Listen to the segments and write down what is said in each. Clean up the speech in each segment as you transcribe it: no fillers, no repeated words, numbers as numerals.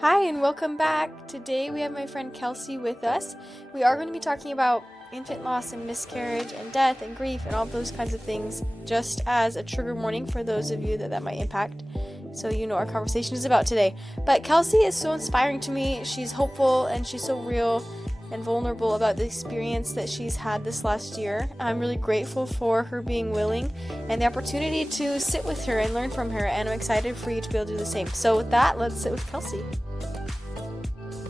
Hi and welcome back. Today we have my friend Kelsey with us. We are going to be talking about infant loss and miscarriage and death and grief and all those kinds of things, just as a trigger warning for those of you that might impact, so you know our conversation is about today. But Kelsey is so inspiring to me. She's hopeful and she's so real and vulnerable about the experience that she's had this last year. I'm really grateful for her being willing and the opportunity to sit with her and learn from her, and I'm excited for you to be able to do the same. So with that, let's sit with Kelsey.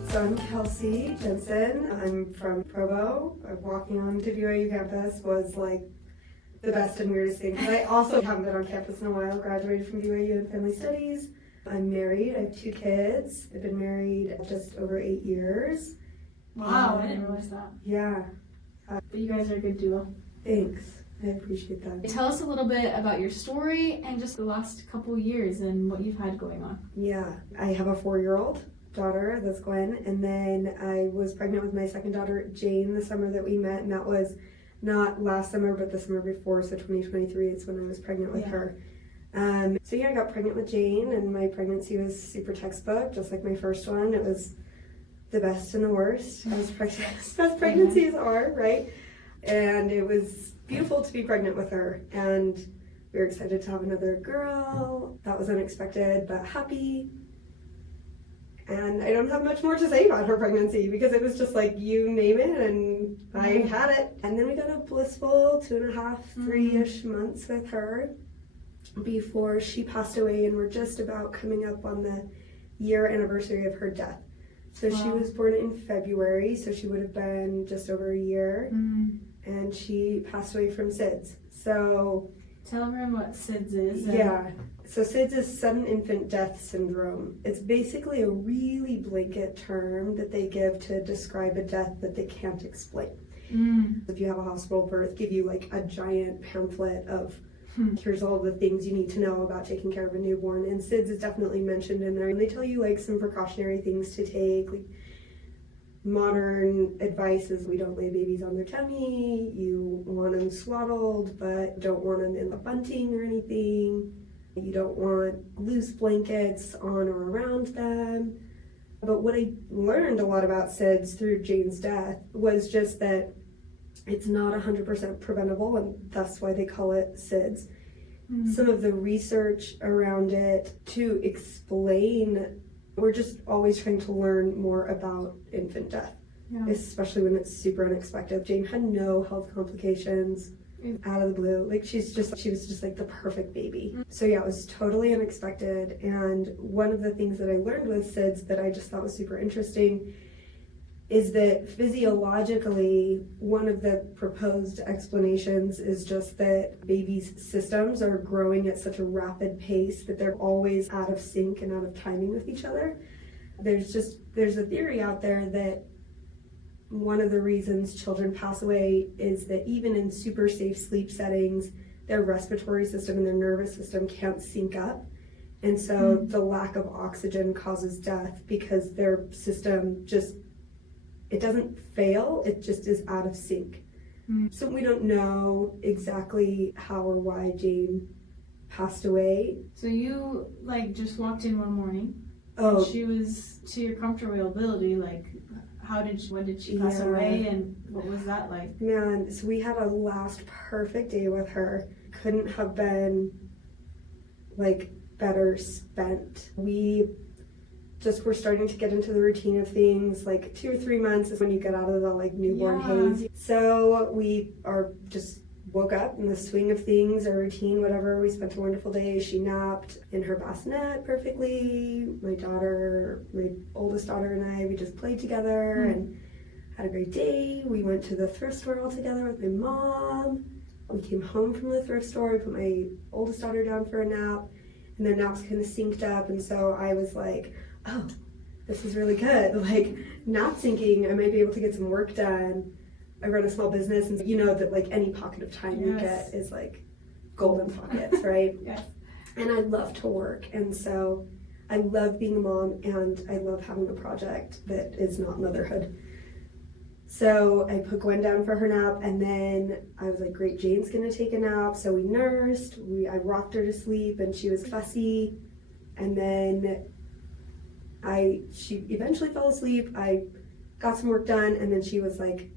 So I'm Kelsey Jensen. I'm from Provo. Walking onto BYU campus was like the best and weirdest thing. I also haven't been on campus in a while. Graduated from BYU in family studies. I'm married. I have 2 kids. I've been married just over 8 years. Wow, I didn't realize that. Yeah. But you guys are a good duo. Thanks. I appreciate that. Tell us a little bit about your story and just the last couple years and what you've had going on. Yeah. I have a 4-year-old daughter, that's Gwen, and then I was pregnant with my second daughter, Jane, the summer that we met, and that was not last summer, but the summer before, so 2023 is when I was pregnant with her. So I got pregnant with Jane, and my pregnancy was super textbook, just like my first one. It was the best and the worst, as pregnancies are, right? And it was beautiful to be pregnant with her, and we were excited to have another girl. That was unexpected, but happy. And I don't have much more to say about her pregnancy because it was just like, you name it, and I had it. And then we got a blissful 2.5, 3-ish months with her before she passed away, and we're just about coming up on the year anniversary of her death. So she was born in February, so she would have been just over a year, and she passed away from SIDS. So tell everyone what SIDS is. Yeah. So SIDS is sudden infant death syndrome. It's basically a really blanket term that they give to describe a death that they can't explain. If you have a hospital birth, give you like a giant pamphlet of here's all the things you need to know about taking care of a newborn, and SIDS is definitely mentioned in there. And they tell you like some precautionary things to take, like modern advice is we don't lay babies on their tummy, you want them swaddled, but don't want them in the bunting or anything. You don't want loose blankets on or around them. But what I learned a lot about SIDS through Jane's death was just that it's not 100% preventable, and that's why they call it SIDS. Some of the research around it to explain, we're just always trying to learn more about infant death, especially when it's super unexpected. Jane had no health complications out of the blue. Like she was just like the perfect baby. So yeah, it was totally unexpected. And one of the things that I learned with SIDS that I just thought was super interesting is that physiologically, one of the proposed explanations is just that babies' systems are growing at such a rapid pace that they're always out of sync and out of timing with each other. There's a theory out there that one of the reasons children pass away is that even in super safe sleep settings, their respiratory system and their nervous system can't sync up. And so the lack of oxygen causes death because their system it doesn't fail, it just is out of sync. So we don't know exactly how or why Jane passed away. So you just walked in one morning. Oh, and she was to your comfortability. When did she pass away, and what was that like? Man, so we had a last perfect day with her. Couldn't have been better spent. We just were starting to get into the routine of things. 2 or 3 months is when you get out of the newborn haze. So we just woke up in the swing of things, our routine, whatever. We spent a wonderful day. She napped in her bassinet perfectly. My oldest daughter and I, we just played together and had a great day. We went to the thrift store all together with my mom. We came home from the thrift store. I put my oldest daughter down for a nap, and their naps kind of synced up. And so I was like, oh, this is really good. Nap syncing, I might be able to get some work done. I run a small business, and you know that any pocket of time you get is golden pockets, right? Yes. And I love to work, and so I love being a mom, and I love having a project that is not motherhood. So I put Gwen down for her nap, and then I was like, great, Jane's gonna take a nap. So we nursed, I rocked her to sleep, and she was fussy. And then She eventually fell asleep. I got some work done, and then she was like,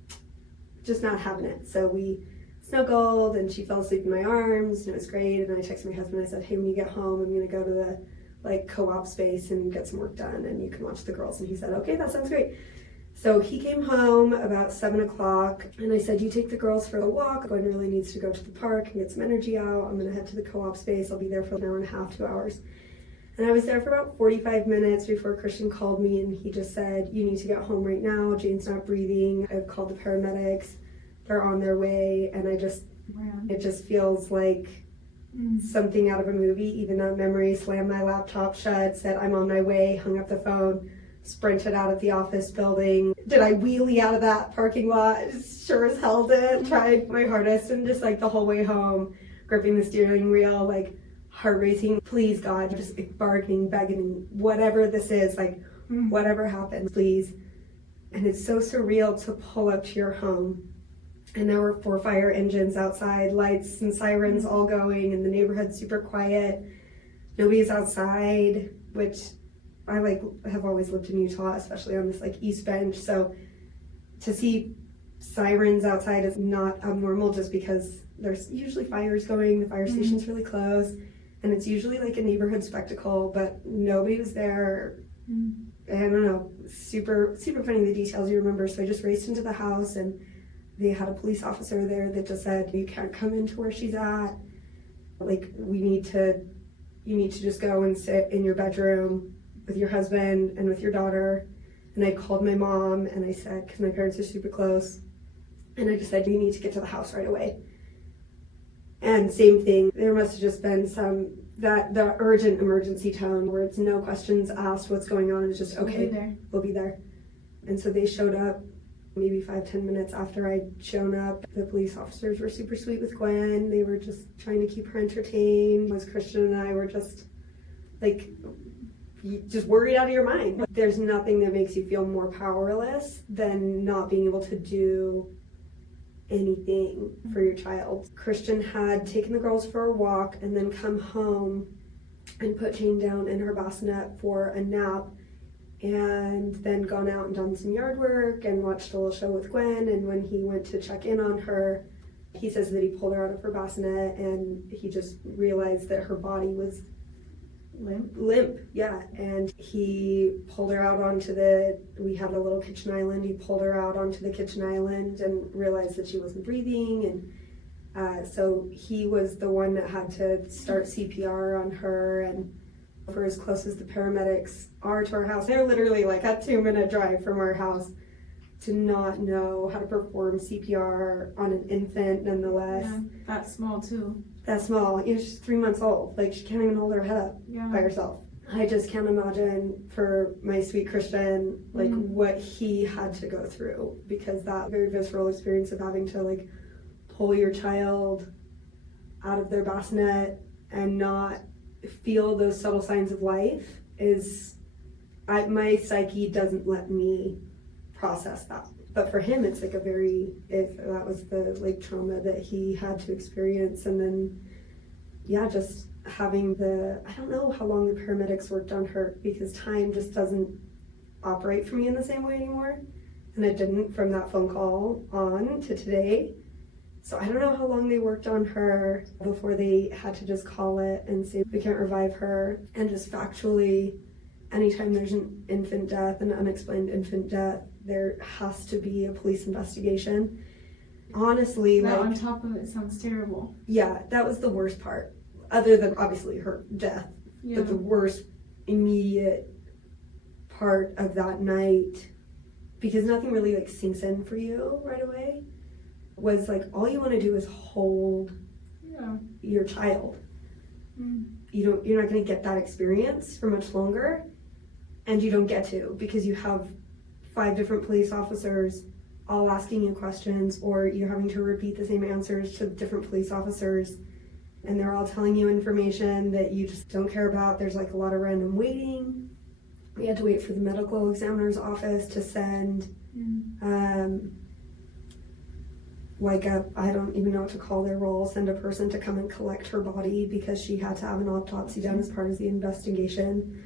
just not having it. So we snuggled, and she fell asleep in my arms, and it was great. And I texted my husband. I said, hey, when you get home, I'm gonna go to the like co-op space and get some work done, and you can watch the girls. And he said, okay, that sounds great. So he came home about 7 o'clock, and I said, you take the girls for a walk. Gwen really needs to go to the park and get some energy out. I'm gonna head to the co-op space. I'll be there for an hour and a half, 2 hours. And I was there for about 45 minutes before Christian called me, and he just said, you need to get home right now. Jane's not breathing. I've called the paramedics. They're on their way. And it just feels like something out of a movie. Even that memory, slammed my laptop shut, said, I'm on my way, hung up the phone, sprinted out of the office building. Did I wheelie out of that parking lot? Sure as hell did. Tried my hardest, and just like the whole way home, gripping the steering wheel, like heart racing. Please, God, just bargaining, begging, whatever this is, like whatever happens, please. And it's so surreal to pull up to your home, and there were 4 fire engines outside, lights and sirens all going, and the neighborhood's super quiet. Nobody's outside, which I have always lived in Utah, especially on this East Bench. So to see sirens outside is not abnormal, just because there's usually fires going. The fire station's really close, and it's usually a neighborhood spectacle, but nobody was there. I don't know, super, super funny, the details you remember. So I just raced into the house, and they had a police officer there that just said, you can't come into where she's at. You need to just go and sit in your bedroom with your husband and with your daughter. And I called my mom, and I said, because my parents are super close, and I just said, you need to get to the house right away. And same thing, there must have just been the urgent emergency tone where it's no questions asked what's going on. It's just, okay, we'll be there. And so they showed up maybe 5-10 minutes after I'd shown up. The police officers were super sweet with Gwen. They were just trying to keep her entertained. As Christian and I were just worried out of your mind. There's nothing that makes you feel more powerless than not being able to do anything for your child. Christian had taken the girls for a walk and then come home and put Jane down in her bassinet for a nap, and then gone out and done some yard work and watched a little show with Gwen. And when he went to check in on her, he says that he pulled her out of her bassinet, and he just realized that her body was limp, yeah. And he pulled her out onto we had a little kitchen island. He pulled her out onto the kitchen island and realized that she wasn't breathing. And so he was the one that had to start CPR on her. And for as close as the paramedics are to our house, they're literally a 2-minute drive from our house, to not know how to perform CPR on an infant, nonetheless. Yeah, that's small too. That small. She's 3 months old. She can't even hold her head up by herself. I just can't imagine for my sweet Christian, what he had to go through, because that very visceral experience of having to pull your child out of their bassinet and not feel those subtle signs of life is, my psyche doesn't let me process that. But for him, it's that was the trauma that he had to experience. And then, just having I don't know how long the paramedics worked on her, because time just doesn't operate for me in the same way anymore. And it didn't from that phone call on to today. So I don't know how long they worked on her before they had to just call it and say, we can't revive her. And just factually, anytime there's an infant death, an unexplained infant death, there has to be a police investigation. Honestly, that on top of it sounds terrible. Yeah, that was the worst part. Other than obviously her death, but the worst immediate part of that night, because nothing really sinks in for you right away, was all you want to do is hold your child. You're not going to get that experience for much longer, and you don't get to, because you have 5 different police officers all asking you questions, or you're having to repeat the same answers to different police officers, and they're all telling you information that you just don't care about. There's a lot of random waiting. We had to wait for the medical examiner's office to send I don't even know what to call their role, send a person to come and collect her body, because she had to have an autopsy done as part of the investigation.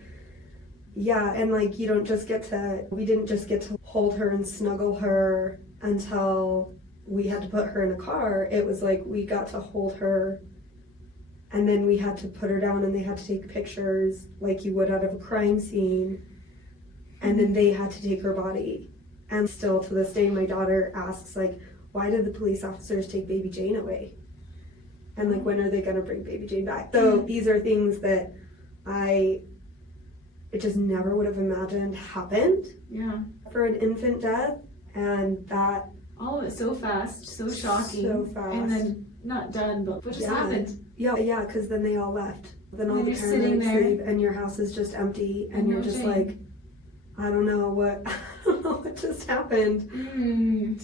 Yeah, and like we didn't just get to hold her and snuggle her until we had to put her in a car. It was like we got to hold her and then we had to put her down and they had to take pictures like you would out of a crime scene. And then they had to take her body. And still to this day, my daughter asks, like, why did the police officers take baby Jane away? And like, when are they gonna bring baby Jane back? So these are things that it just never would have imagined happened. Yeah. For an infant death, and that. All of it so fast, so shocking. So fast. And then not done, but what just happened? Yeah, because then they all left. Then all and the you're sitting parents there, leave, and your house is just empty, and you're just Jane. like, I don't know what just happened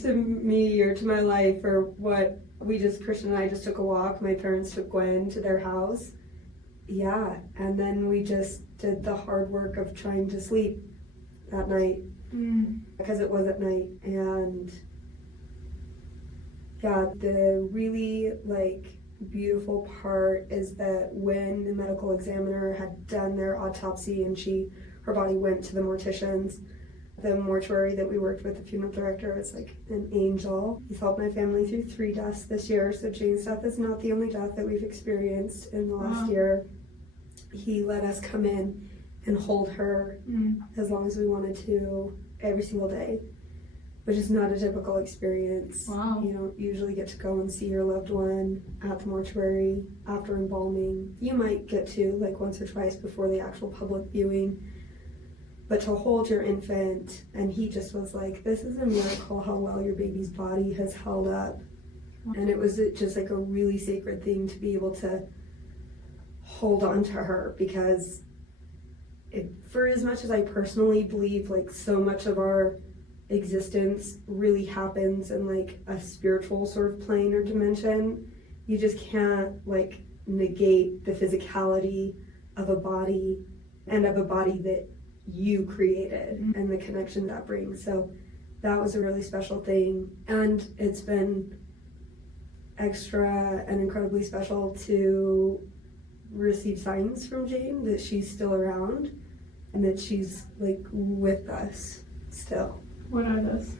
to me or to my life, or what. Christian and I just took a walk. My parents took Gwen to their house. Yeah, and then we just did the hard work of trying to sleep that night because it was at night. And yeah, the really beautiful part is that when the medical examiner had done their autopsy and her body went to the morticians, the mortuary that we worked with, the funeral director, was like an angel. He's helped my family through 3 deaths this year, so Jane's death is not the only death that we've experienced in the last year. He let us come in and hold her as long as we wanted to every single day, which is not a typical experience. Wow. You don't usually get to go and see your loved one at the mortuary after embalming. You might get to once or twice before the actual public viewing. But to hold your infant, and he just was like, this is a miracle how well your baby's body has held up. And it was just a really sacred thing to be able to hold on to her, because for as much as I personally believe so much of our existence really happens in a spiritual sort of plane or dimension, you just can't negate the physicality of a body, and of a body that you created, and the connection that brings. So that was a really special thing, and it's been extra and incredibly special to receive signs from Jane that she's still around and that she's with us still. What are those?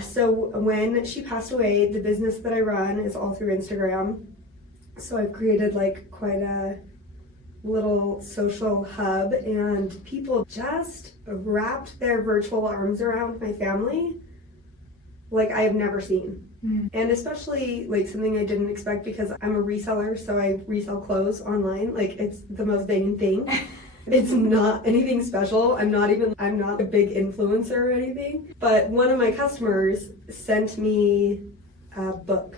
So when she passed away, the business that I run is all through Instagram. So I've created quite a little social hub, and people just wrapped their virtual arms around my family like I have never seen. And especially something I didn't expect, because I'm a reseller, so I resell clothes online. It's the most vain thing. It's not anything special. I'm not a big influencer or anything. But one of my customers sent me a book,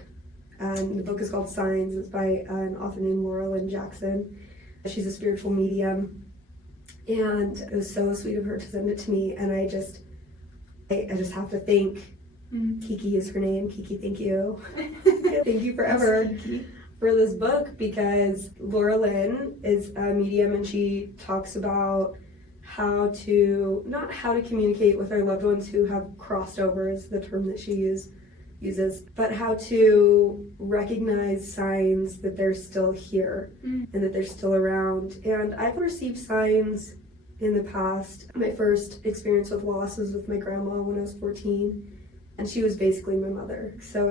and the book is called Signs. It's by an author named Laura Lynn Jackson. She's a spiritual medium, and it was so sweet of her to send it to me. And I just have to thank Kiki is her name. Kiki, thank you. Thank you forever for this book, because Laura Lynn is a medium, and she talks about not how to communicate with our loved ones who have crossed over, is the term that she uses, but how to recognize signs that they're still here and that they're still around. And I've received signs in the past. My first experience with loss was with my grandma when I was 14, and she was basically my mother. So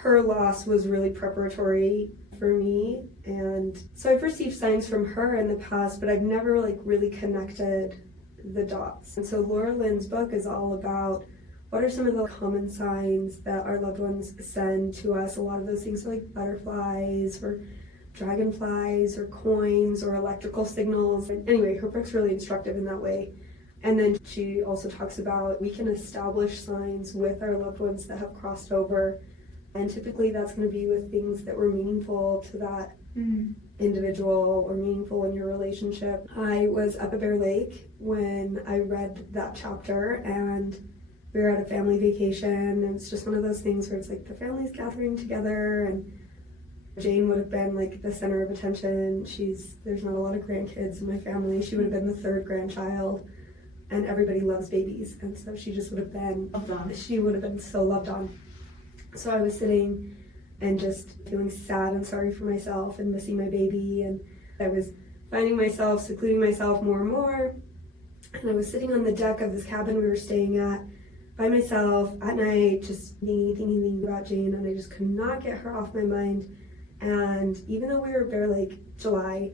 her loss was really preparatory for me. And so I've received signs from her in the past, but I've never really connected the dots. And so Laura Lynn's book is all about what are some of the common signs that our loved ones send to us. A lot of those things are butterflies or dragonflies or coins or electrical signals. Anyway, her book's really instructive in that way. And then she also talks about we can establish signs with our loved ones that have crossed over. And typically that's going to be with things that were meaningful to that individual or meaningful in your relationship. I was up at Bear Lake when I read that chapter, and we were at a family vacation, and it's just one of those things where it's the family's gathering together, and Jane would have been the center of attention. There's not a lot of grandkids in my family. She would have been the 3rd grandchild, and everybody loves babies, and so she just would have been loved on. She would have been so loved on. So I was sitting and just feeling sad and sorry for myself and missing my baby, and I was finding myself secluding myself more and more. And I was sitting on the deck of this cabin we were staying at by myself at night, just thinking about Jane, and I just could not get her off my mind. And even though we were there like July,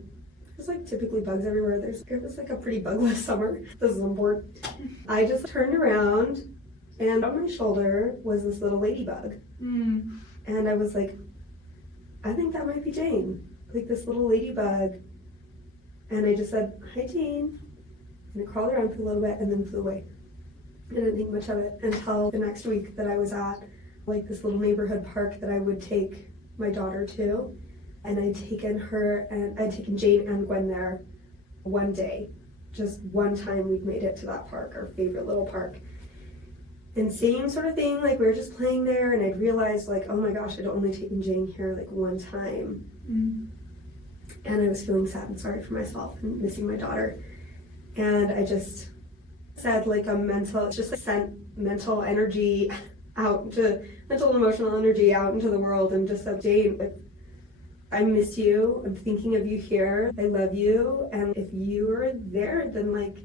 there's like typically bugs everywhere. It was like a pretty bugless summer. This is on board. I just turned around, and on my shoulder was this little ladybug. And I was like, I think that might be Jane, like this little ladybug. And I just said, hi Jane. And it crawled around for a little bit and then flew away. I didn't think much of it until the next week that I was at like this little neighborhood park that I would take my daughter to. And I'd taken Jane and Gwen there one day. Just one time we'd made it to that park, our favorite little park. And same sort of thing, like we were just playing there, and I'd realized like, oh my gosh, I'd only taken Jane here like one time. And I was feeling sad and sorry for myself and missing my daughter. And I just said like sent mental energy out to, mental and emotional energy out into the world, and just said, Jane, like, I miss you, I'm thinking of you here, I love you, and if you are there, then like,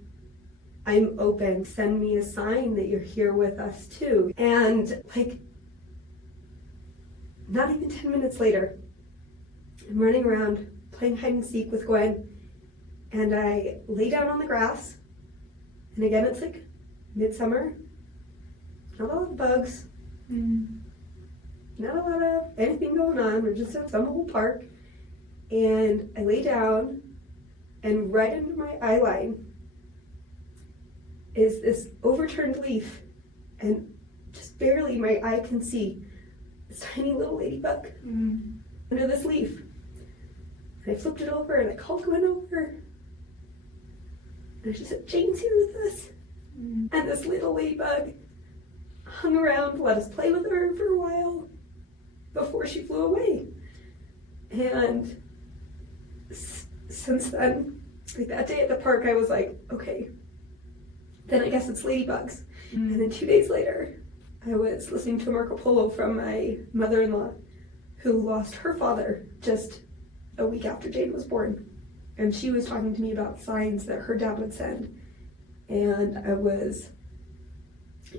I'm open. Send me a sign that you're here with us too. And like, not even 10 minutes later, I'm running around playing hide and seek with Gwen, and I lay down on the grass. And again, it's like midsummer, not a lot of bugs, not a lot of anything going on. We're just at some old park. And I lay down, and right under my eye line is this overturned leaf, and just barely my eye can see this tiny little ladybug under this leaf. And I flipped it over, and I called Gwen over, and I just said, Jane's here with us. And this little ladybug hung around, let us play with her for a while before she flew away. And since then, like that day at the park, I was like, okay, then I guess it's ladybugs. And then 2 days later, I was listening to Marco Polo from my mother-in-law, who lost her father just a week after Jane was born. And she was talking to me about signs that her dad would send. And I was,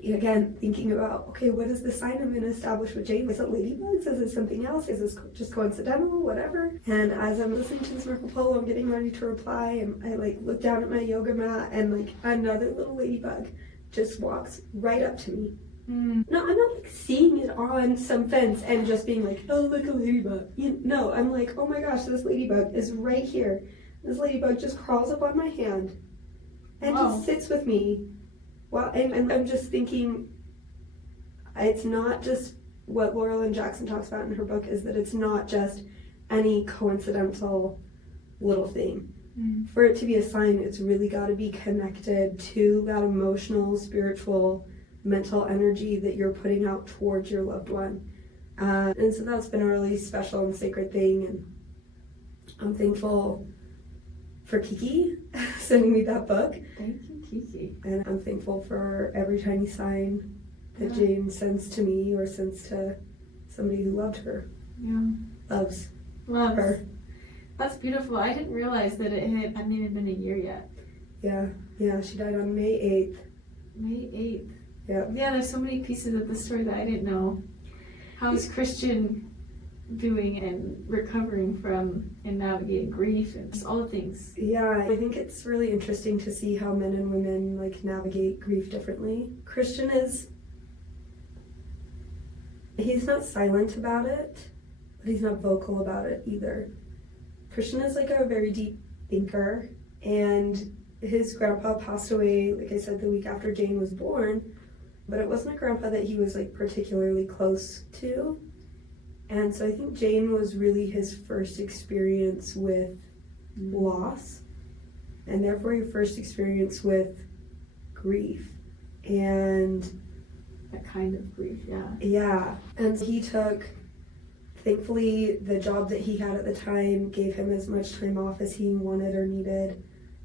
again, thinking about, okay, what is the sign I'm going to establish with Jane? Is it ladybugs? Is it something else? Is this just coincidental? Whatever. And as I'm listening to this Marco Polo, I'm getting ready to reply, and I like look down at my yoga mat, and like another little ladybug just walks right up to me. No, I'm not like seeing it on some fence and just being like, oh, look, a ladybug. No, I'm like, oh my gosh, this ladybug is right here. This ladybug just crawls up on my hand and just sits with me. Well, and I'm just thinking, it's not just what Laurel and Jackson talks about in her book, is that it's not just any coincidental little thing. For it to be a sign, it's really got to be connected to that emotional, spiritual, mental energy that you're putting out towards your loved one. And so that's been a really special and sacred thing. And I'm thankful for Kiki sending me that book. Thank you, Kiki. And I'm thankful for every tiny sign that Jane sends to me or sends to somebody who loved her. Loves her. That's beautiful. I didn't realize that it hadn't even been a year yet. Yeah, she died on May 8th. May 8th. Yeah, there's so many pieces of the story that I didn't know. How is Christian doing and recovering from and navigating grief and just all the things? Yeah, I think it's really interesting to see how men and women like navigate grief differently. Christian he's not silent about it, but he's not vocal about it either. Christian is like a very deep thinker, and his grandpa passed away, like I said, the week after Jane was born, but it wasn't a grandpa that he was like particularly close to. And so I think Jane was really his first experience with loss, and therefore your first experience with grief. And that kind of grief, yeah. And he took, thankfully, the job that he had at the time gave him as much time off as he wanted or needed.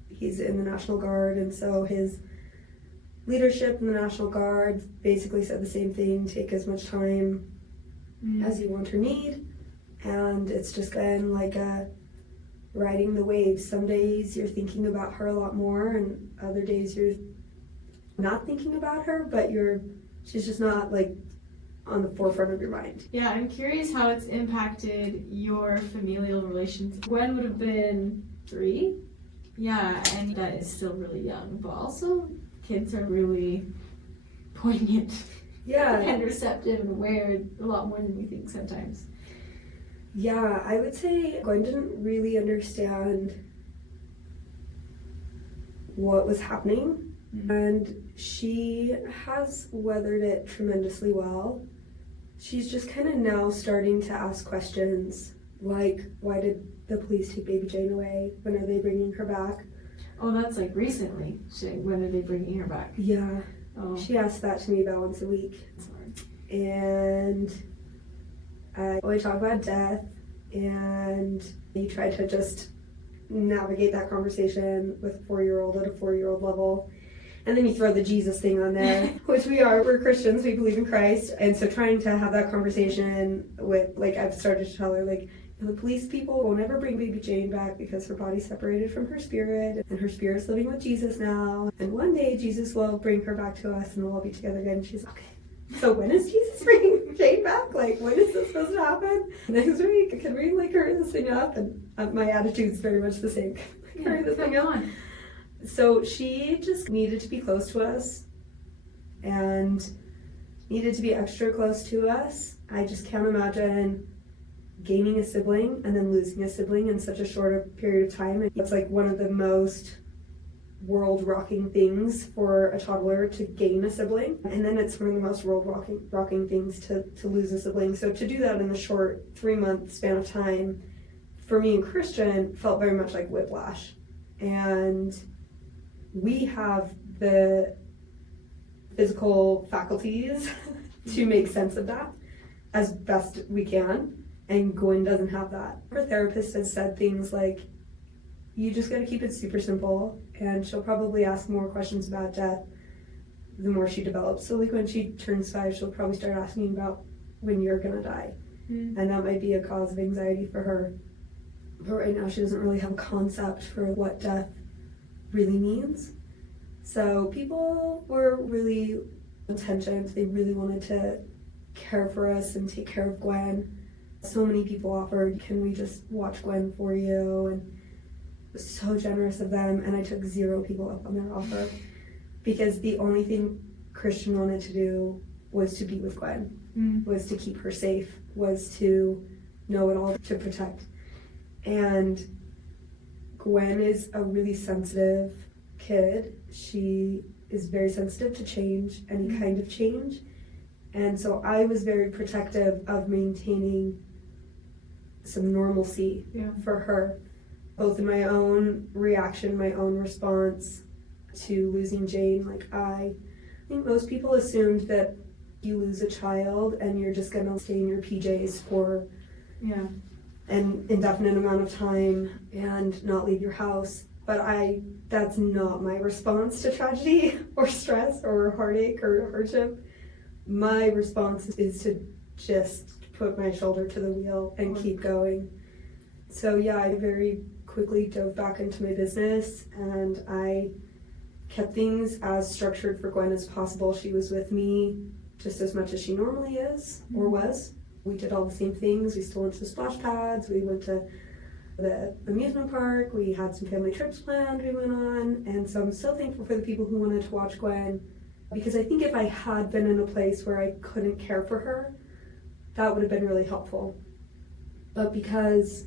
He's in the National Guard, and so his leadership in the National Guard basically said the same thing: take as much time as you want or need. And it's just been like a riding the waves. Some days you're thinking about her a lot more, and other days you're not thinking about her, but she's just not like on the forefront of your mind. Yeah, I'm curious how it's impacted your familial relations. Gwen would have been 3. Yeah, and that is still really young, but also kids are really poignant. Yeah. And receptive and aware a lot more than we think sometimes. Yeah, I would say Gwen didn't really understand what was happening, and she has weathered it tremendously well. She's just kind of now starting to ask questions like, why did the police take baby Jane away? When are they bringing her back? Oh, that's like recently. When are they bringing her back? Yeah. Oh. She asks that to me about once a week. Sorry. And we talk about death, and you try to just navigate that conversation with a 4-year-old at a 4-year-old level. And then you throw the Jesus thing on there, which we're Christians, we believe in Christ. And so trying to have that conversation with, like, I've started to tell her, like, the police people will never bring baby Jane back because her body's separated from her spirit, and her spirit's living with Jesus now. And one day Jesus will bring her back to us and we'll all be together again. And she's like, okay, so when is Jesus bringing Jane back? Like, when is this supposed to happen? Next week? Can we, like, hurry this thing up? And my attitude's very much the same. Like, hurry this thing up. So she just needed to be close to us and needed to be extra close to us. I just can't imagine gaining a sibling and then losing a sibling in such a short period of time. It's like one of the most world-rocking things for a toddler to gain a sibling, and then it's one of the most world-rocking things to lose a sibling. So to do that in a short 3-month span of time, for me and Christian, felt very much like whiplash. And we have the physical faculties to make sense of that as best we can. And Gwen doesn't have that. Her therapist has said things like, you just gotta keep it super simple, and she'll probably ask more questions about death the more she develops. So like when she turns 5, she'll probably start asking about when you're gonna die. And that might be a cause of anxiety for her. But right now she doesn't really have a concept for what death really means. So people were really intentioned. They really wanted to care for us and take care of Gwen. So many people offered, can we just watch Gwen for you? And it was so generous of them, and I took 0 people up on their offer because the only thing Christian wanted to do was to be with Gwen, was to keep her safe, was to know it all, to protect. And Gwen is a really sensitive kid. She is very sensitive to change, any kind of change. And so I was very protective of maintaining some normalcy for her, both in my own reaction, my own response to losing Jane. Like I think most people assumed that you lose a child and you're just gonna stay in your PJs for an indefinite amount of time and not leave your house. But that's not my response to tragedy or stress or heartache or hardship. My response is to just put my shoulder to the wheel and keep going. So yeah, I very quickly dove back into my business, and I kept things as structured for Gwen as possible. She was with me just as much as she normally is or was. We did all the same things. We still went to the splash pads. We went to the amusement park. We had some family trips planned we went on. And so I'm so thankful for the people who wanted to watch Gwen, because I think if I had been in a place where I couldn't care for her, that would have been really helpful. But because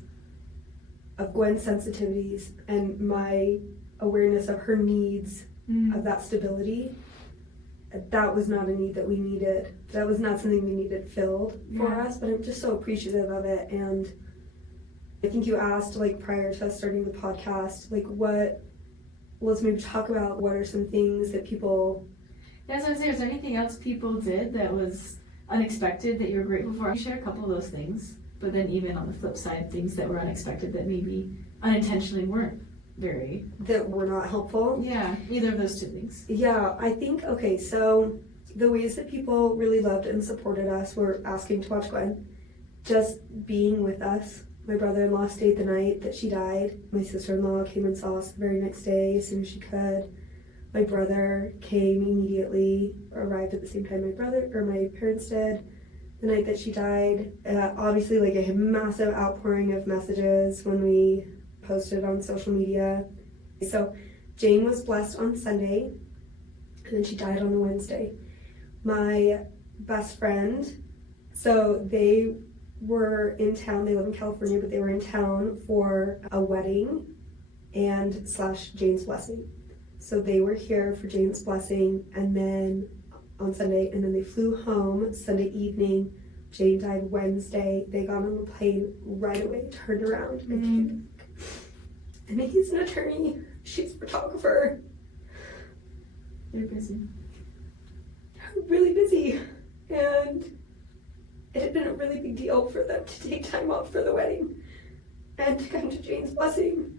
of Gwen's sensitivities and my awareness of her needs, of that stability, that was not a need that we needed. That was not something we needed filled for us, but I'm just so appreciative of it. And I think you asked, like, prior to us starting the podcast, like, let's maybe talk about what are some things that people... Yeah, so I was saying, is there anything else people did that was unexpected that you were grateful for? You shared a couple of those things, but then even on the flip side, things that were unexpected that maybe unintentionally weren't that were not helpful. Yeah, either of those 2 things. Yeah, I think, okay, so the ways that people really loved and supported us were asking to watch Gwen, just being with us, My brother-in-law stayed the night that she died. My sister-in-law came and saw us the very next day as soon as she could. My brother came immediately, arrived at the same time my parents did, the night that she died. Obviously, like a massive outpouring of messages when we posted on social media. So Jane was blessed on Sunday, and then she died on the Wednesday. My best friend, so they were in town, they live in California, but they were in town for a wedding and / Jane's blessing. So they were here for Jane's blessing and then on Sunday, and then they flew home Sunday evening. Jane died Wednesday. They got on the plane right away, turned around and came back. And he's an attorney, she's a photographer. They're busy. Really busy, and it had been a really big deal for them to take time off for the wedding and to come to Jane's blessing.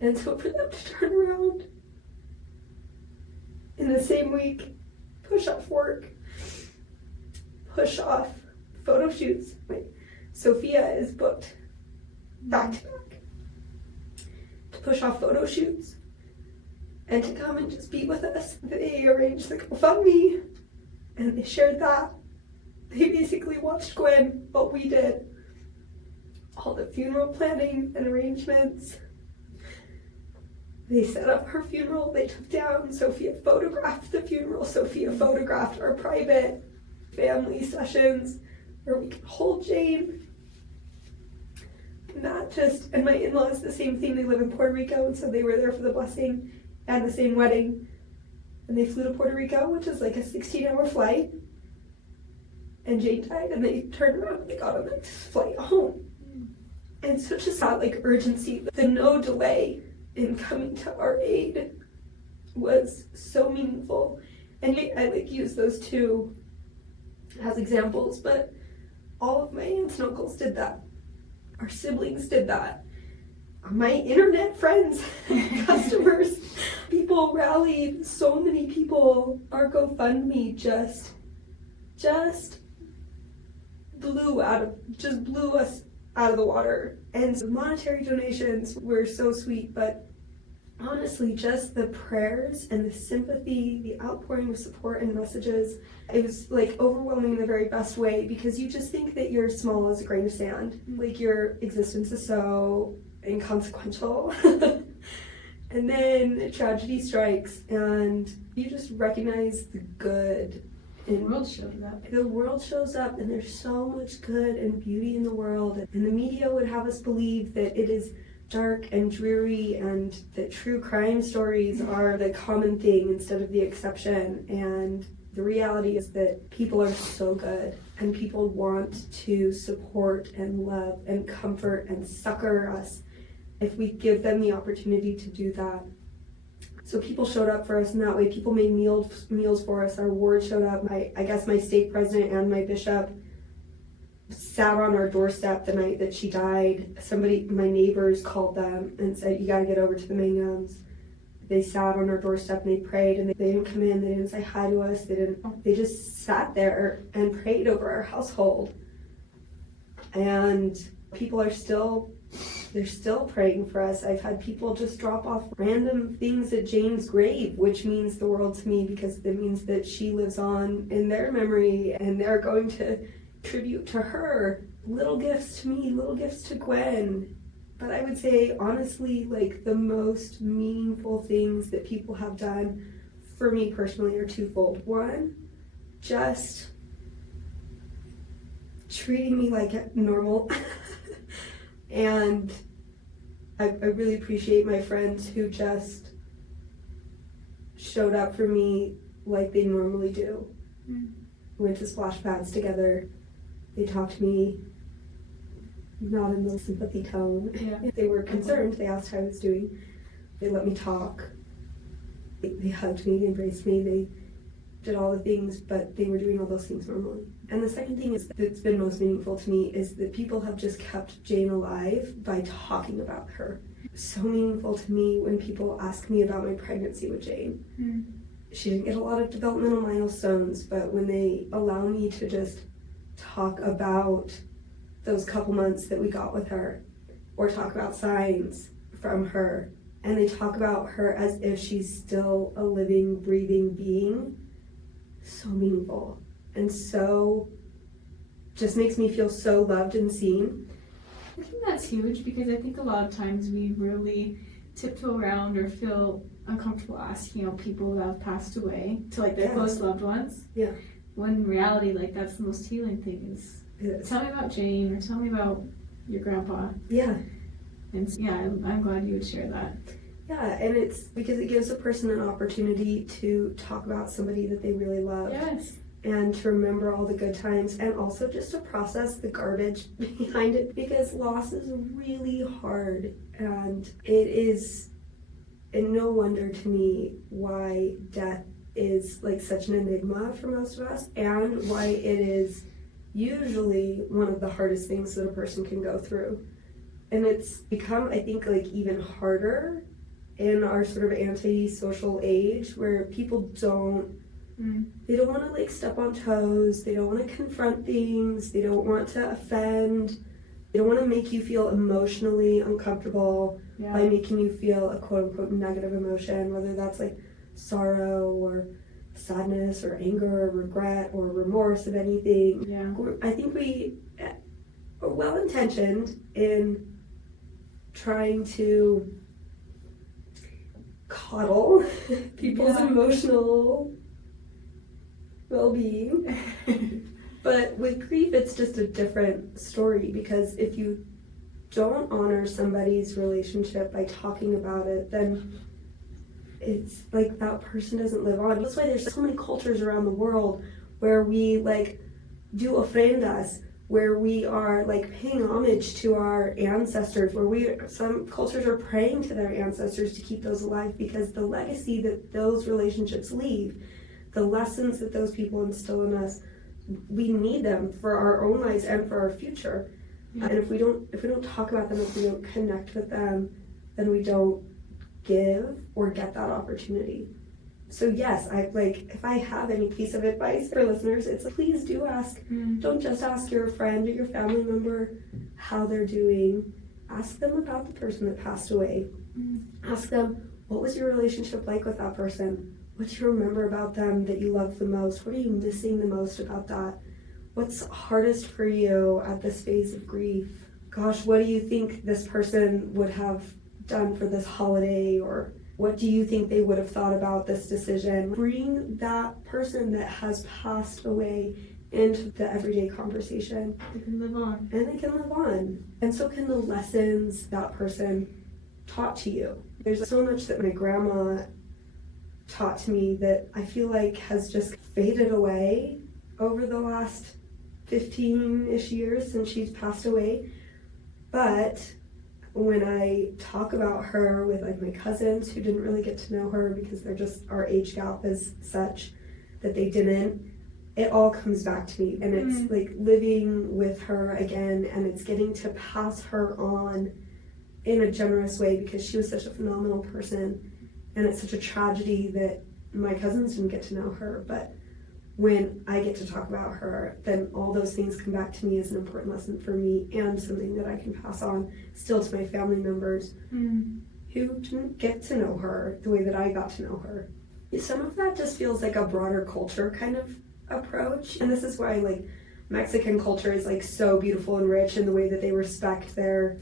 And so for them to turn around in the same week, push off work, push off photo shoots. Sophia is booked back to back to push off photo shoots and to come and just be with us. They arranged the GoFundMe and they shared that. They basically watched Gwen, what we did, all the funeral planning and arrangements. They set up her funeral, they took down, Sophia photographed the funeral, Sophia photographed our private family sessions where we could hold Jane. And my in-laws, the same thing, they live in Puerto Rico, and so they were there for the blessing and the same wedding. And they flew to Puerto Rico, which is like a 16-hour flight. And Jane died, and they turned around and they got on the next flight home. And so just that urgency, the no delay in coming to our aid was so meaningful. And I use those two as examples, but all of my aunts and uncles did that. Our siblings did that. My internet friends, customers, people rallied. So many people. Our GoFundMe just blew us out of the water. And the monetary donations were so sweet, but honestly, just the prayers and the sympathy, the outpouring of support and messages, it was overwhelming in the very best way, because you just think that you're small as a grain of sand. Your existence is so inconsequential. And then tragedy strikes and you just recognize the good. The world shows up. The world shows up, and there's so much good and beauty in the world. And the media would have us believe that it is dark and dreary and that true crime stories are the common thing instead of the exception. And the reality is that people are so good, and people want to support and love and comfort and succor us if we give them the opportunity to do that. So people showed up for us in that way. People made meals for us. Our ward showed up. I guess my stake president and my bishop sat on our doorstep the night that she died. My neighbors called them and said, "You got to get over to the Manghams." They sat on our doorstep and they prayed, and they didn't come in. They didn't say hi to us. They just sat there and prayed over our household. And people are still praying for us. I've had people just drop off random things at Jane's grave, which means the world to me, because it means that she lives on in their memory, and they're going to tribute to her. Little gifts to me, little gifts to Gwen. But I would say, honestly, the most meaningful things that people have done for me personally are twofold. One, just treating me like normal. And I really appreciate my friends who just showed up for me like they normally do. Went to splash pads together. They talked to me, not in the sympathy tone. Yeah. If they were concerned, they asked how I was doing. They let me talk. They hugged me, they embraced me, they did all the things, but they were doing all those things normally. And the second thing that's been most meaningful to me is that people have just kept Jane alive by talking about her. So meaningful to me when people ask me about my pregnancy with Jane. She didn't get a lot of developmental milestones, but when they allow me to just talk about those couple months that we got with her, or talk about signs from her, and they talk about her as if she's still a living, breathing being, so meaningful and so just makes me feel so loved and seen. I think that's huge because I think a lot of times we really tiptoe around or feel uncomfortable asking, people that have passed away to like their close loved ones. Yeah. When in reality, like that's the most healing thing is tell me about Jane or tell me about your grandpa. Yeah. And yeah, I'm glad you would share that. Yeah, and it's because it gives a person an opportunity to talk about somebody that they really love. Yes. And to remember all the good times, and also just to process the garbage behind it, because loss is really hard, and it is no wonder to me why death is like such an enigma for most of us, and why it is usually one of the hardest things that a person can go through. And it's become, I think, like even harder in our sort of anti-social age, where people they don't want to like step on toes, they don't want to confront things, they don't want to offend, they don't want to make you feel emotionally uncomfortable by making you feel a quote-unquote negative emotion, whether that's like sorrow or sadness or anger or regret or remorse of anything. I think we are well-intentioned in trying to coddle people's emotional well-being. But with grief, it's just a different story, because if you don't honor somebody's relationship by talking about it, then it's like that person doesn't live on. That's why there's so many cultures around the world where we like do ofrendas, where we are like paying homage to our ancestors, where some cultures are praying to their ancestors to keep those alive, because the legacy that those relationships leave, the lessons that those people instill in us, we need them for our own lives and for our future. And if we don't talk about them, if we don't connect with them, then we don't give or get that opportunity. So yes, if I have any piece of advice for listeners, it's please do ask. Don't just ask your friend or your family member how they're doing. Ask them about the person that passed away. Ask them, what was your relationship like with that person? What do you remember about them that you loved the most? What are you missing the most about that? What's hardest for you at this phase of grief? Gosh, what do you think this person would have done for this holiday? Or what do you think they would have thought about this decision? Bring that person that has passed away into the everyday conversation. They can live on. And they can live on. And so can the lessons that person taught to you. There's so much that my grandma taught to me that I feel like has just faded away over the last 15-ish years since she's passed away. But when I talk about her with like my cousins who didn't really get to know her because they're just, our age gap is such that they didn't, it all comes back to me, and it's like living with her again, and it's getting to pass her on in a generous way, because she was such a phenomenal person, and it's such a tragedy that my cousins didn't get to know her. But when I get to talk about her, then all those things come back to me as an important lesson for me, and something that I can pass on still to my family members who didn't get to know her the way that I got to know her. Some of that just feels like a broader culture kind of approach, and this is why like Mexican culture is like so beautiful and rich in the way that they respect their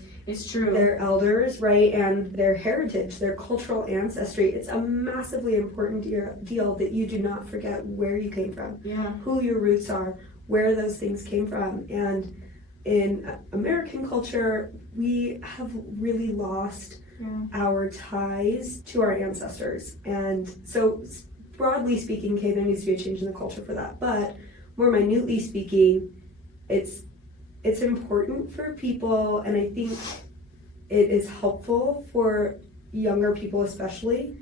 elders, right, and their heritage, their cultural ancestry. It's a massively important deal that you do not forget where you came from, who your roots are, where those things came from. And in American culture, we have really lost our ties to our ancestors, and so broadly speaking, there needs to be a change in the culture for that. But more minutely speaking, it's important for people, and I think it is helpful for younger people especially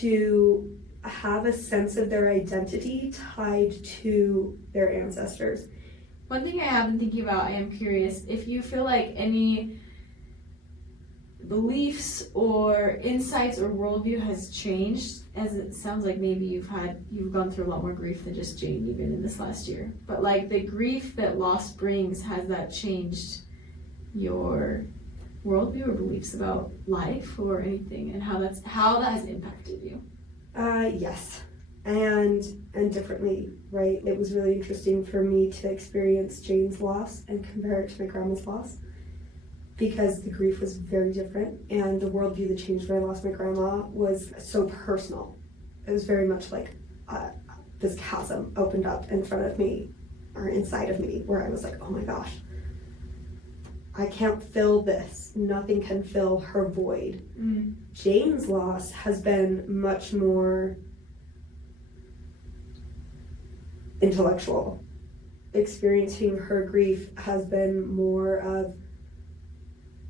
to have a sense of their identity tied to their ancestors. One thing I have been thinking about, I am curious, if you feel like any beliefs or insights or worldview has changed, as it sounds like maybe you've gone through a lot more grief than just Jane even in this last year. But like the grief that loss brings, has that changed your worldview or beliefs about life or anything, and how that has impacted you? Yes. And differently, right? It was really interesting for me to experience Jane's loss and compare it to my grandma's loss, because the grief was very different, and the worldview that changed when I lost my grandma was so personal. It was very much like this chasm opened up in front of me, or inside of me, where I was like, oh my gosh, I can't fill this. Nothing can fill her void. Jane's loss has been much more intellectual. Experiencing her grief has been more of,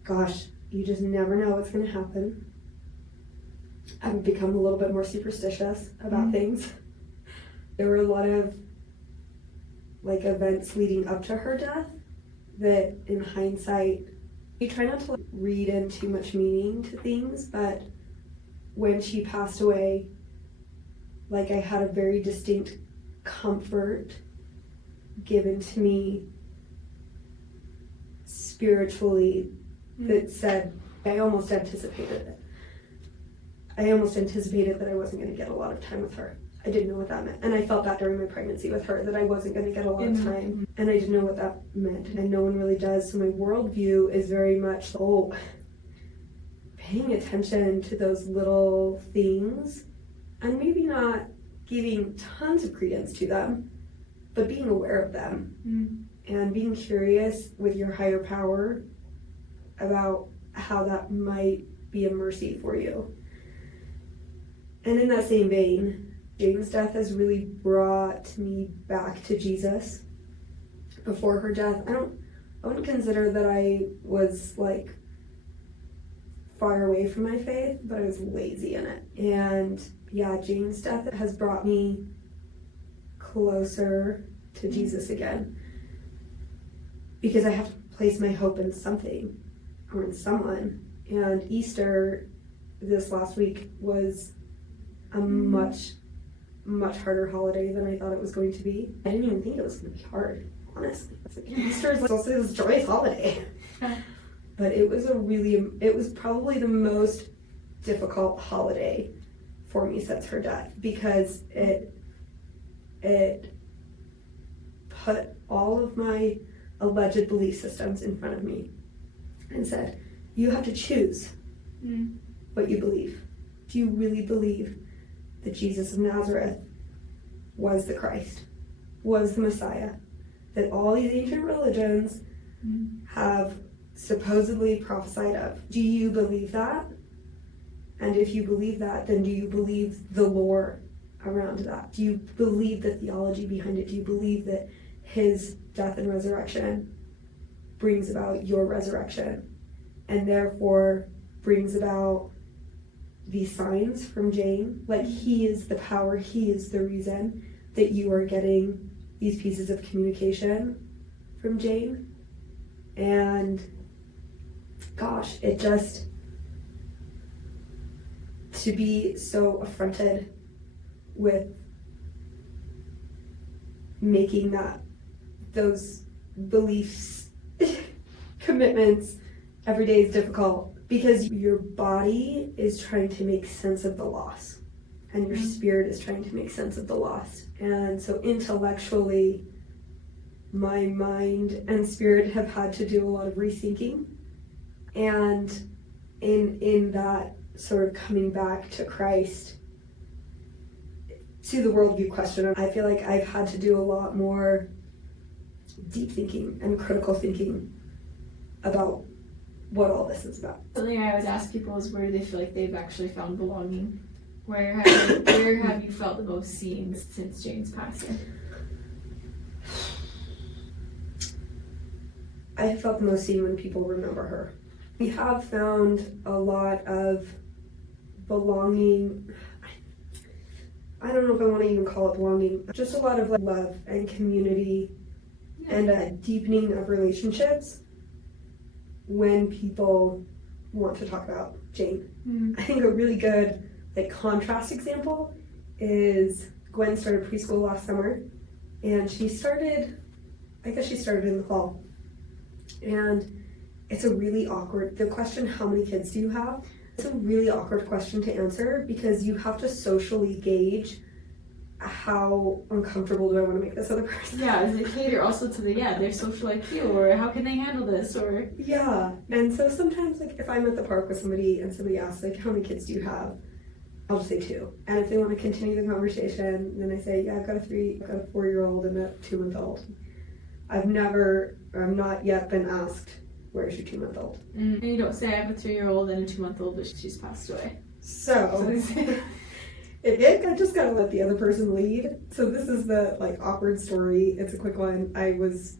gosh, you just never know what's going to happen. I've become a little bit more superstitious about things. There were a lot of like events leading up to her death that in hindsight, you try not to read in too much meaning to things, but when she passed away, like I had a very distinct comfort given to me spiritually that said, I almost anticipated it. I almost anticipated that I wasn't going to get a lot of time with her. I didn't know what that meant. And I felt that during my pregnancy with her, that I wasn't going to get a lot of time. And I didn't know what that meant. And no one really does. So my worldview is very much, paying attention to those little things and maybe not giving tons of credence to them, but being aware of them and being curious with your higher power about how that might be a mercy for you. And in that same vein, Jane's death has really brought me back to Jesus. Before her death, I wouldn't consider that I was like far away from my faith, but I was lazy in it. And yeah, Jane's death has brought me closer to Jesus again, because I have to place my hope in something or in someone. And Easter this last week was a much harder holiday than I thought it was going to be. I didn't even think it was going to be hard, honestly. It's like, Easter is also this joyous holiday. But it was probably the most difficult holiday for me since her death, because it put all of my alleged belief systems in front of me and said, you have to choose what you believe. Do you really believe that Jesus of Nazareth was the Christ, was the Messiah, that all these ancient religions have supposedly prophesied of? Do you believe that? And if you believe that, then do you believe the lore around that? Do you believe the theology behind it? Do you believe that his death and resurrection brings about your resurrection, and therefore brings about these signs from Jane? Like, he is the power, he is the reason that you are getting these pieces of communication from Jane. And gosh, it just, to be so affronted with making those beliefs commitments every day is difficult, because your body is trying to make sense of the loss and your spirit is trying to make sense of the loss. And so intellectually, my mind and spirit have had to do a lot of rethinking, and in that sort of coming back to Christ, to the worldview question, I feel like I've had to do a lot more deep thinking and critical thinking about what all this is about. Something I always ask people is, where do they feel like they've actually found belonging? Where have you felt the most seen since Jane's passing? I have felt the most seen when people remember her. We have found a lot of belonging. I don't know if I want to even call it belonging. Just a lot of love and community and a deepening of relationships when people want to talk about Jane. Mm. I think a really good contrast example is Gwen started preschool last summer, and she started in the fall. And it's a really awkward, the question, how many kids do you have? It's a really awkward question to answer because you have to socially gauge how uncomfortable do I want to make this other person. Yeah, does it cater also to their social IQ, or how can they handle this, or... Yeah, and so sometimes if I'm at the park with somebody and somebody asks how many kids do you have? I'll just say 2. And if they want to continue the conversation, then I say, yeah, I've got a 4-year-old and a 2-month-old. I've not yet been asked, where's your 2-month-old? And you don't say, I have a 3-year-old and a 2-month-old, but she's passed away. So I just gotta let the other person lead. So this is the awkward story. It's a quick one. I was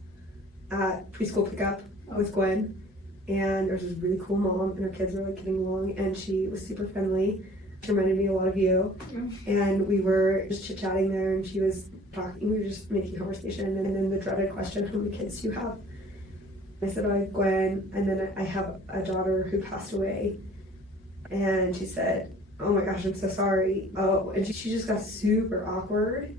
at preschool pickup with Gwen, and there was this really cool mom, and her kids were getting along, and she was super friendly. She reminded me a lot of you. And we were just chit-chatting there, and she was talking, we were just making conversation, and then the dreaded question, how many kids do you have? I said, I have Gwen, and then I have a daughter who passed away. And she said, oh my gosh, I'm so sorry. Oh, and she just got super awkward.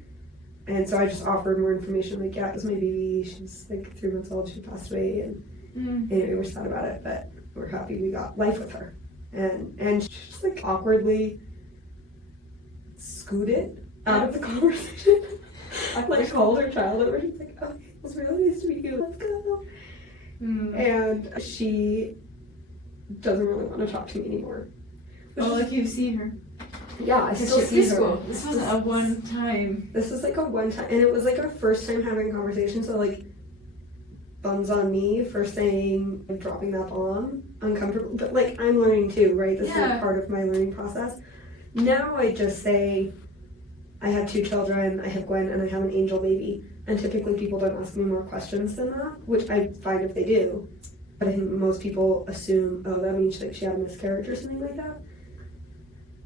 And so I just offered more information, yeah, it was my baby, she's 3 months old, she passed away, and we were sad about it, but we're happy we got life with her. And she just awkwardly scooted out of the conversation. I called her child over, she's okay, it was really nice to meet you, let's go. And she doesn't really want to talk to me anymore. You've seen her. Yeah, I still see her. This wasn't a one time. This was a one time, and it was our first time having a conversation, so bums on me for saying, dropping that bomb, uncomfortable, but I'm learning too, right? This is part of my learning process. Now I just say, I have 2 children, I have Gwen, and I have an angel baby, and typically people don't ask me more questions than that, which I find if they do, but I think most people assume, oh, that means she had a miscarriage or something like that.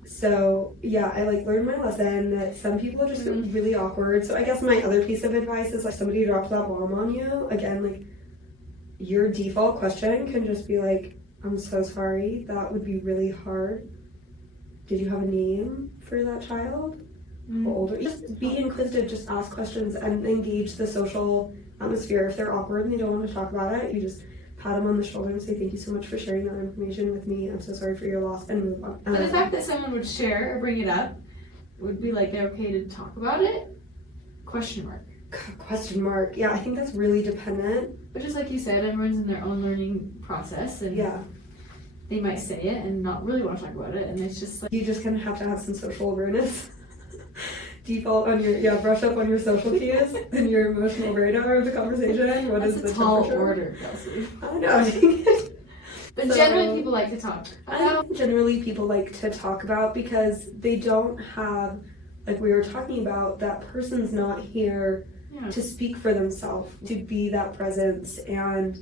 So yeah, I learned my lesson that some people just get really awkward. So I guess my other piece of advice is somebody drops that bomb on you, again, your default question can just be I'm so sorry, that would be really hard. Did you have a name for that child? How old are you? Just be inquisitive, just ask questions and engage the social atmosphere. If they're awkward and they don't want to talk about it, you just pat them on the shoulder and say, thank you so much for sharing that information with me. I'm so sorry for your loss, and move on. But the fact that someone would share or bring it up would be they're okay to talk about it? Question mark. Yeah, I think that's really dependent. But just like you said, everyone's in their own learning process, and they might say it and not really want to talk about it, and it's just you just kind of have to have some social awareness. Default on your brush up on your social cues and your emotional radar of the conversation. What is the tall temperature? Order, Kelsey. I know. But generally people like to talk about. Generally people like to talk about because they don't have, we were talking about, that person's not here to speak for themselves, to be that presence. And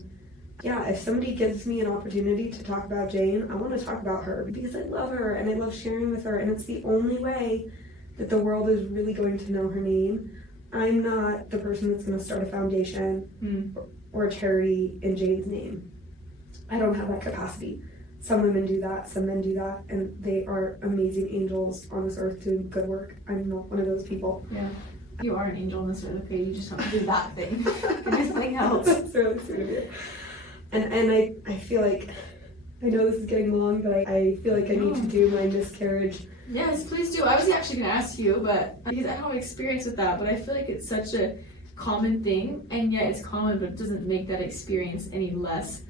if somebody gives me an opportunity to talk about Jane, I want to talk about her because I love her and I love sharing with her, and it's the only way that the world is really going to know her name. I'm not the person that's going to start a foundation or a charity in Jane's name. I don't have that capacity. Some women do that, some men do that, and they are amazing angels on this earth doing good work. I'm not one of those people. Yeah. You are an angel on this earth, okay? You just don't do that thing. Do something else. That's really sweet of you. And I feel I know this is getting long, but I feel I need to do my miscarriage. Yes, please do. I was actually going to ask you, but because I don't have experience with that, but I feel it's such a common thing, and yet it's common, but it doesn't make that experience any less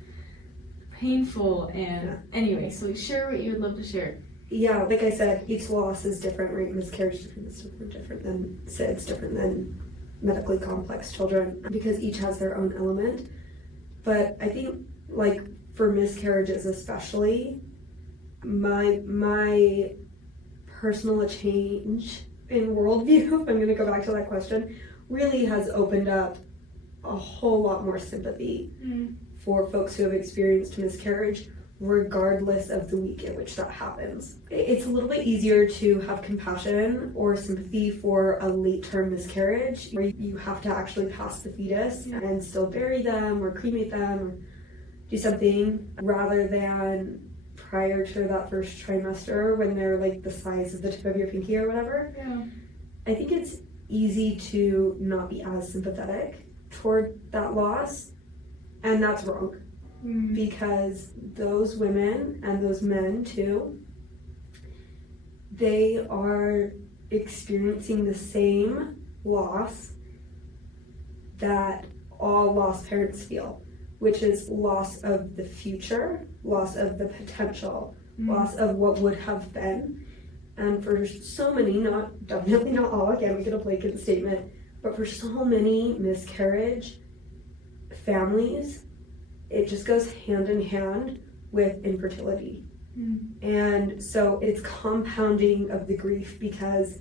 painful. And anyway, so share what you would love to share. Yeah, like I said, each loss is different, right? Miscarriage is different than SIDS, different than medically complex children, because each has their own element. But I think, for miscarriages especially, my personal change in worldview, if I'm going to go back to that question, really has opened up a whole lot more sympathy for folks who have experienced miscarriage, regardless of the week in which that happens. It's a little bit easier to have compassion or sympathy for a late-term miscarriage where you have to actually pass the fetus and still bury them or cremate them or do something, rather than prior to that first trimester when they're like the size of the tip of your pinky or whatever, Yeah. I think it's easy to not be as sympathetic toward that loss, and that's wrong. Because those women and those men too, they are experiencing the same loss that all lost parents feel, which is loss of the future, loss of the potential, loss of what would have been. And for so many, definitely not all, again, we get a blanket statement, but for so many miscarriage families, it just goes hand in hand with infertility. And so it's compounding of the grief because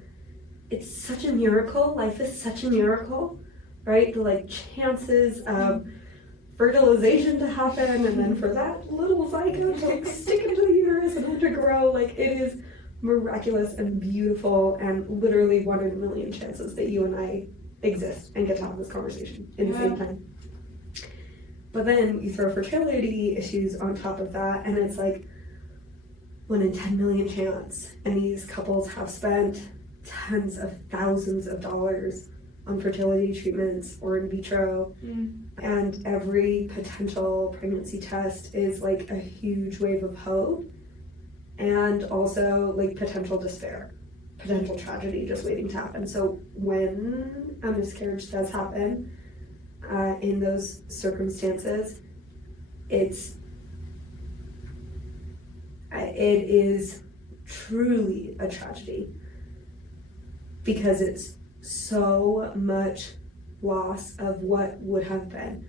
it's such a miracle. Life is such a miracle, right? The like chances of fertilization to happen and then for that little zygote to like stick into the uterus and then to grow, like it is miraculous and beautiful and literally 1 in a million chances that you and I exist and get to have this conversation in the same time. But then you throw fertility issues on top of that and it's like 1 in 10 million chance, and these couples have spent tens of thousands of dollars on fertility treatments or in vitro, and every potential pregnancy test is like a huge wave of hope and also like potential despair, potential tragedy just waiting to happen. So when a miscarriage does happen, in those circumstances, it is truly a tragedy because it's so much loss of what would have been.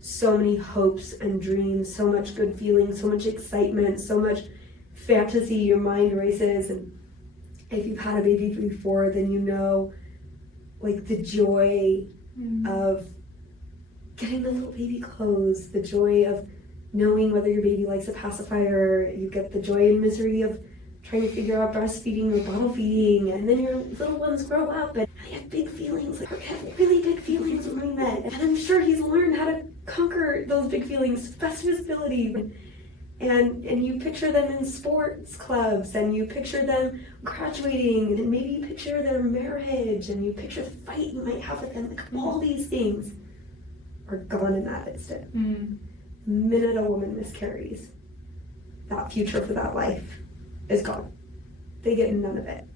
So many hopes and dreams, so much good feelings, so much excitement, so much fantasy, your mind races. And if you've had a baby before, then you know like the joy of getting the little baby clothes, the joy of knowing whether your baby likes a pacifier, you get the joy and misery of trying to figure out breastfeeding or bottle feeding, and then your little ones grow up and they have big feelings, like we had really big feelings when we met, and I'm sure he's learned how to conquer those big feelings to the best of his ability. And you picture them in sports clubs, and you picture them graduating, and maybe you picture their marriage, and you picture the fight you might have with them, like all these things are gone in that instant. The minute a woman miscarries, that future for that life is gone. They get none of it.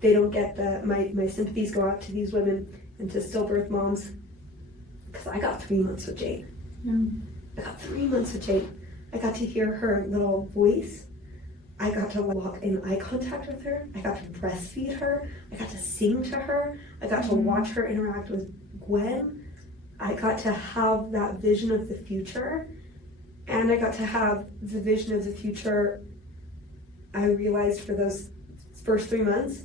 They don't get my sympathies go out to these women and to stillbirth moms, because I got 3 months with Jade. I got 3 months with Jade. I got to hear her little voice. I got to walk in eye contact with her. I got to breastfeed her. I got to sing to her. I got to watch her interact with Gwen. I got to have that vision of the future, and I got to have the vision of the future I realized for those first 3 months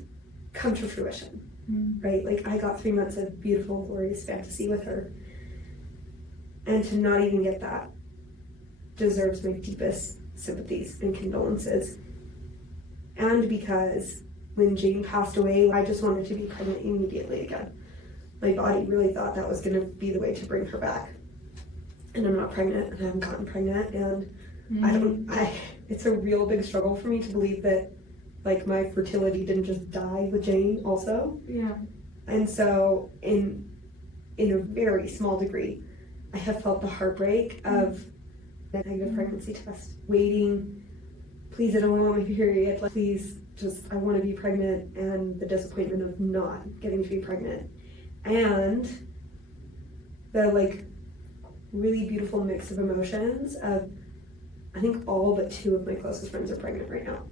come to fruition, right? Like I got 3 months of beautiful, glorious fantasy with her, and to not even get that deserves my deepest sympathies and condolences. And because when Jane passed away, I just wanted to be pregnant immediately again. My body really thought that was going to be the way to bring her back. And I'm not pregnant, and I haven't gotten pregnant, and it's a real big struggle for me to believe that like my fertility didn't just die with Jane also. Yeah. And so in a very small degree, I have felt the heartbreak of a negative pregnancy test, waiting, please I don't want my period, like, please just I want to be pregnant, and the disappointment of not getting to be pregnant. And the like really beautiful mix of emotions of I think all but 2 of my closest friends are pregnant right now.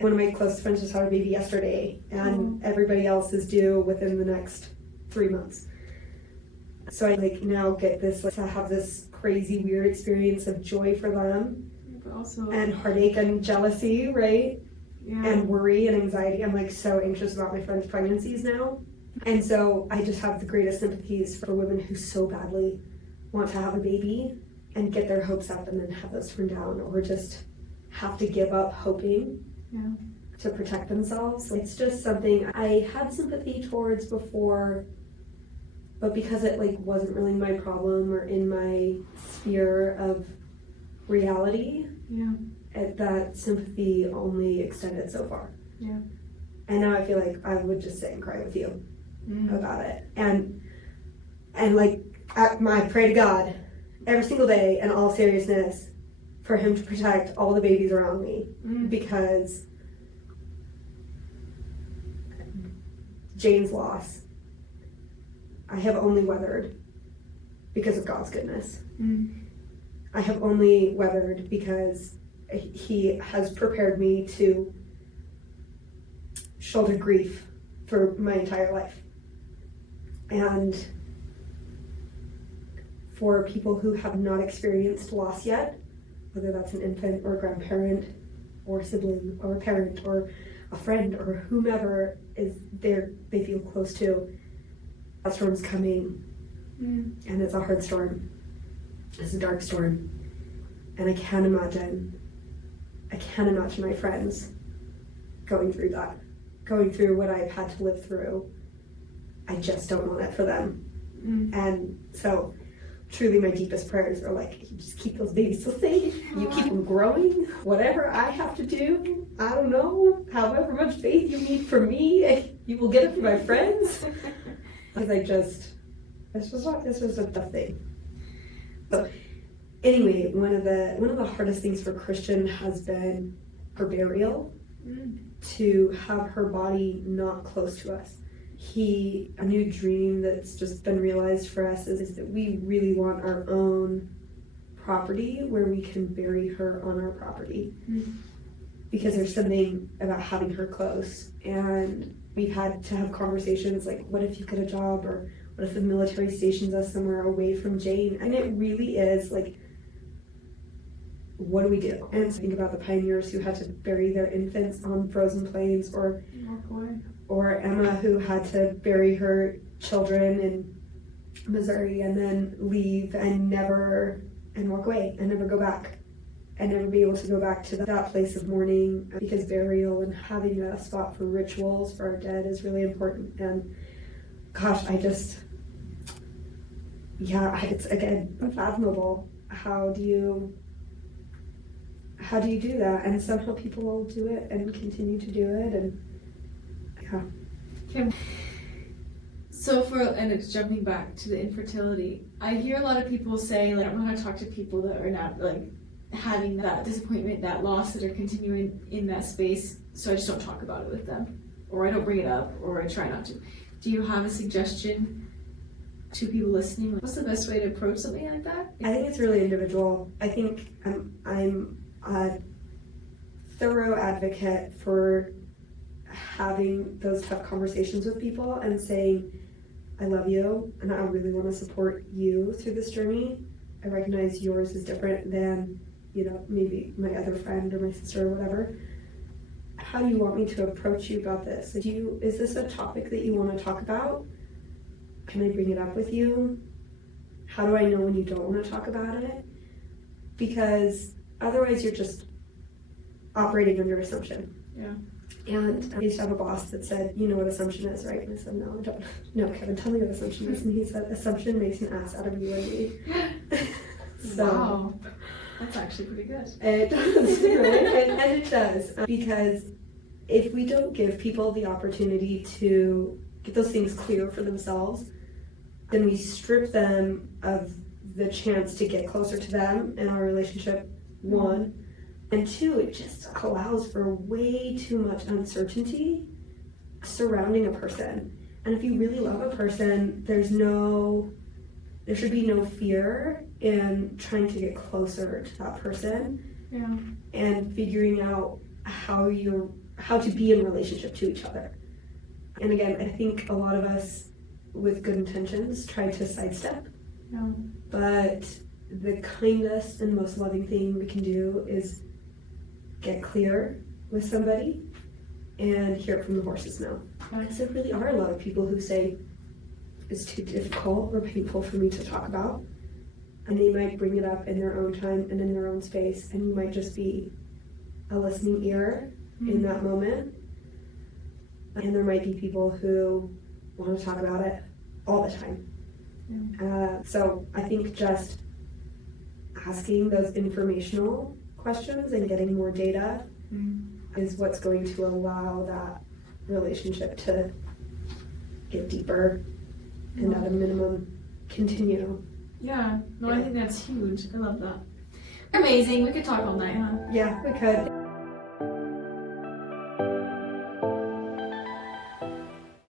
One of my closest friends just had a baby yesterday, and everybody else is due within the next 3 months. So I like now get this like, to have this crazy weird experience of joy for them, but also and heartache and jealousy, right? Yeah. And worry and anxiety. I'm like so anxious about my friends' pregnancies now. And so I just have the greatest sympathies for women who so badly want to have a baby and get their hopes up and then have those turned down, or just have to give up hoping to protect themselves. It's just something I had sympathy towards before, but because it like wasn't really my problem or in my sphere of reality, that sympathy only extended so far. Yeah. And now I feel like I would just sit and cry with you about it. And like, I pray to God every single day in all seriousness for him to protect all the babies around me, because Jane's loss, I have only weathered because of God's goodness. I have only weathered because he has prepared me to shoulder grief for my entire life. And for people who have not experienced loss yet, whether that's an infant or a grandparent or a sibling or a parent or a friend or whomever is there, they feel close to, that storm's coming. And it's a hard storm. It's a dark storm. And I can't imagine my friends going through that, going through what I've had to live through. I just don't want it for them. And so truly my deepest prayers are like, you just keep those babies so safe, you keep them growing, whatever I have to do, I don't know, however much faith you need from me, you will get it from my friends. Because it's just a tough thing. So anyway, one of the hardest things for Christian has been her burial, to have her body not close to us. A new dream that's just been realized for us is that we really want our own property where we can bury her on our property. Because there's something about having her close. And we've had to have conversations like, what if you get a job, or what if the military stations us somewhere away from Jane? And it really is like, what do we do? And think about the pioneers who had to bury their infants on frozen plains, or Emma who had to bury her children in Missouri and then leave and walk away and never go back, and never be able to go back to that place of mourning, because burial and having a spot for rituals for our dead is really important. And gosh, it's again unfathomable. How do you do that? And somehow people will do it and continue to do it, and Okay. So it's jumping back to the infertility, I hear a lot of people say, like, I don't know how to talk to people that are not like having that disappointment, that loss, that are continuing in that space, so I just don't talk about it with them, or I don't bring it up, or I try not to. Do you have a suggestion to people listening? What's the best way to approach something like that? I think it's really individual. I think I'm a thorough advocate for having those tough conversations with people and saying, I love you and I really want to support you through this journey. I recognize yours is different than, maybe my other friend or my sister or whatever. How do you want me to approach you about this? Is this a topic that you want to talk about? Can I bring it up with you? How do I know when you don't want to talk about it? Because otherwise you're just operating under assumption. Yeah. And I used to have a boss that said, you know what assumption is, right? And I said, no, I don't. No, Kevin, tell me what assumption is. And he said, assumption makes an ass out of you and me. So, wow. That's actually pretty good. It does, really. And it does. Because if we don't give people the opportunity to get those things clear for themselves, then we strip them of the chance to get closer to them in our relationship, one. And two, it just allows for way too much uncertainty surrounding a person. And if you really love a person, there should be no fear in trying to get closer to that person. Yeah. And figuring out how to be in relationship to each other. And again, I think a lot of us with good intentions try to sidestep. Yeah. But the kindest and most loving thing we can do is get clear with somebody and hear it from the horse's mouth. Because there really are a lot of people who say it's too difficult or painful for me to talk about, and they might bring it up in their own time and in their own space, and you might just be a listening ear in that moment. And there might be people who want to talk about it all the time. So I think just asking those informational questions and getting more data Mm. is what's going to allow that relationship to get deeper and at a minimum continue. Yeah, no, I think that's huge. I love that. Amazing. We could talk all night, huh? Yeah, we could.